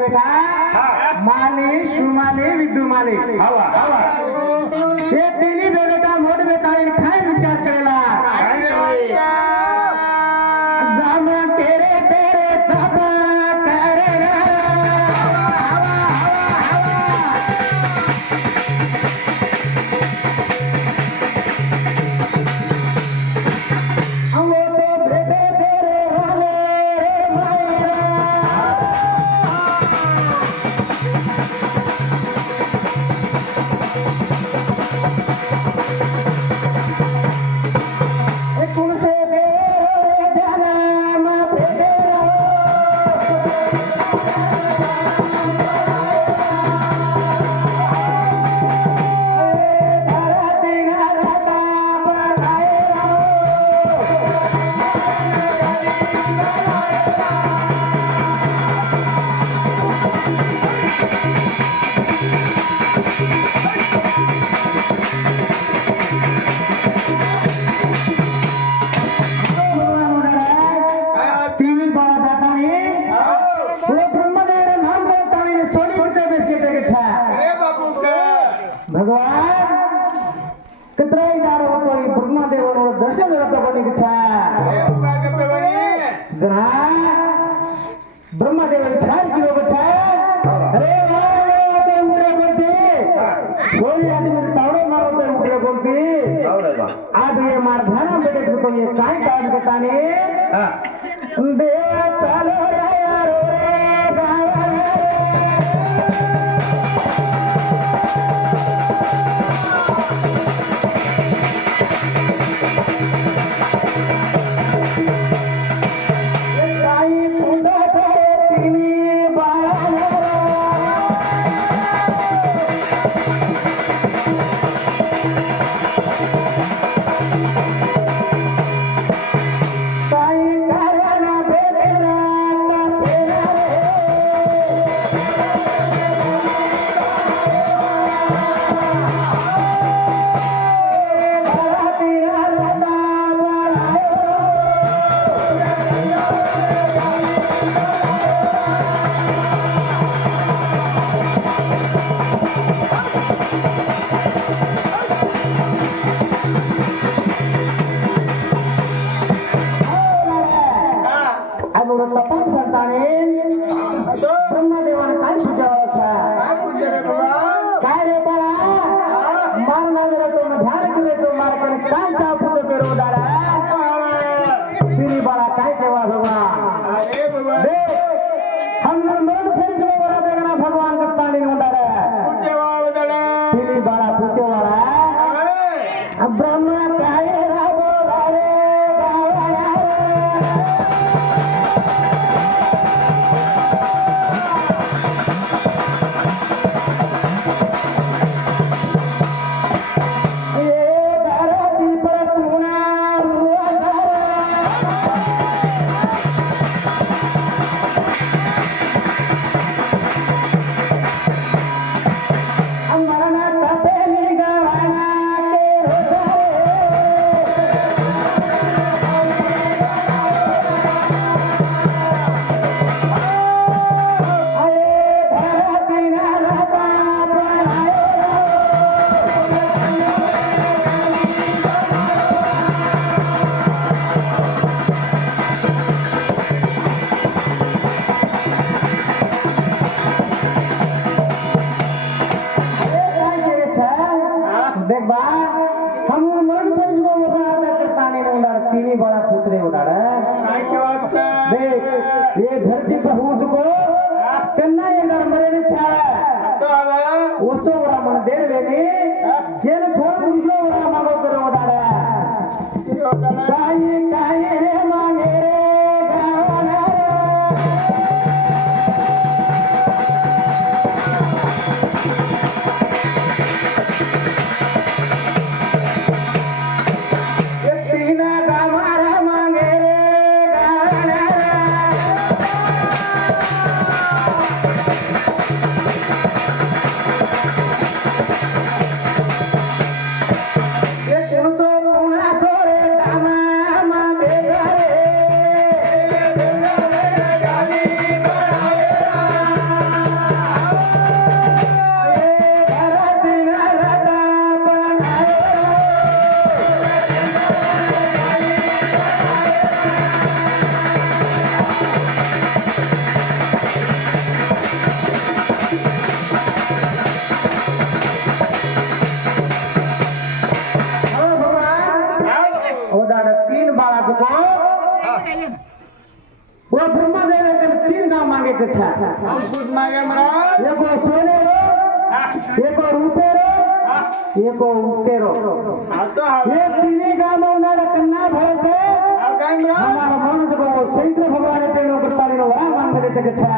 बेटा माली सुमाली विद्युमाली हवा हवा हे तिन्ही बेटा मोठ बेटा काय विचार करेला काय करे जामा तेरे तेरे तबा करे भगवान कितराई दार होतो ब्रह्मदेवावर दर्शन करतो कोणी इच्छा जरा ब्रह्मदेव विचार किलो बचा अरे वाह ते उडे बोलते कोई आदमी तावडे मारो ते उडे बोलते आज ये मार धाना बेटे तो ये काय काम करताने देवा चालो रे यारो रे गावा ब्रह्मदेवाने काय काय रे बाळा मारना जरा तो ध्यान केले तो मारकर काय चापूचं पेरो दाडा पिरी बाळा काय केवा भगवान देख हम मरण से जो बरा देना भगवान का पानी उडाड़ा पिरी बाळा पूछे वाला ब्रह्म काय रावो रे देख बा हम मरण से जो उड़ाता करताने ने उड़ाड़ तीनी बड़ा पूछने उड़ाड़ा देख ये धरती पर हूँ को कन्ना ये नरमरे ने छा उसो बड़ा मन देर वेने ये ने छोड़ दूसरो बड़ा मांगो करो उड़ाड़ा काये रे मांगे रे गावना मांगे रे गाना को वो ब्रह्मदेव के 3 काम मांगे के छा कुछ मागे महाराज एको सोने रो एको रूपे रो एको उके रो हाँ तो हाँ ये तीनों काम उन्हारा कन्ना भय छे आप कहीं महाराज हमारा मन जब वो शंकर भगवान के नो प्रतारी नो वरा मांगे के छा